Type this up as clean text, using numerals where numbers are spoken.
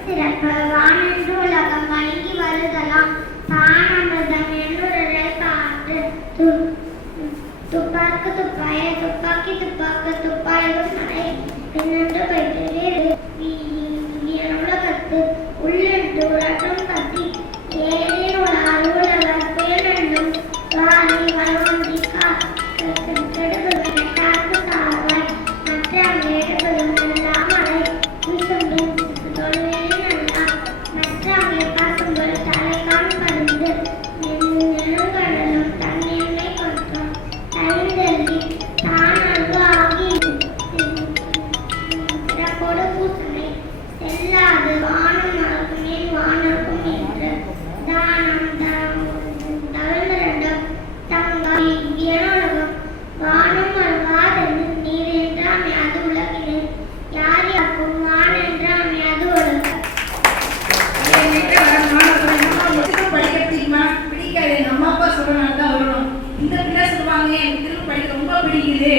வானென்று உலகம் வணங்கி வருதலாம் தானமிர்தம் என்னுரை பார்த்து துப்பாக்கு துப்பாய துப்பாக்கி துப்பாக்கு துப்பாயும் மலை பின்னென்று பயிற்று உலகத்து உள்ளென்று உலகம் பற்றி ஏறின் உலக உலக பேரென்றும் வாரி வளர்ந்தி கெடுபது காத்து சாவாய் மற்ற எடுப்பதும் எல்லாம் மழை வீசும் தொழுவேன் அல்லா மற்ற பாசுங்கள் தலை காண்பறிந்து நெருங்கடலும் தண்ணீரை கொற்றும் தனிந்தெல்லி தானல்வு ஆகி பிறப்போடு பூசனை செல்லாது வானம் மலர்க்குமே வானர்க்கும் என்று தானம் தவிர்ந்திரண்டும் தங்காய் வியனுலகம் வானம் அழுகாதென்று நீர் என்றாமே அது உலகிலே யார் யாருக்கும் வான் என்றாமே அது உலகம். பிடிக்காது, எங்க அம்மா அப்பா சொல்றனால தான் வரணும். இந்த பிள்ளை சொல்லுவாங்க எனக்கு திரும்ப படிக்க ரொம்ப பிடிக்குது.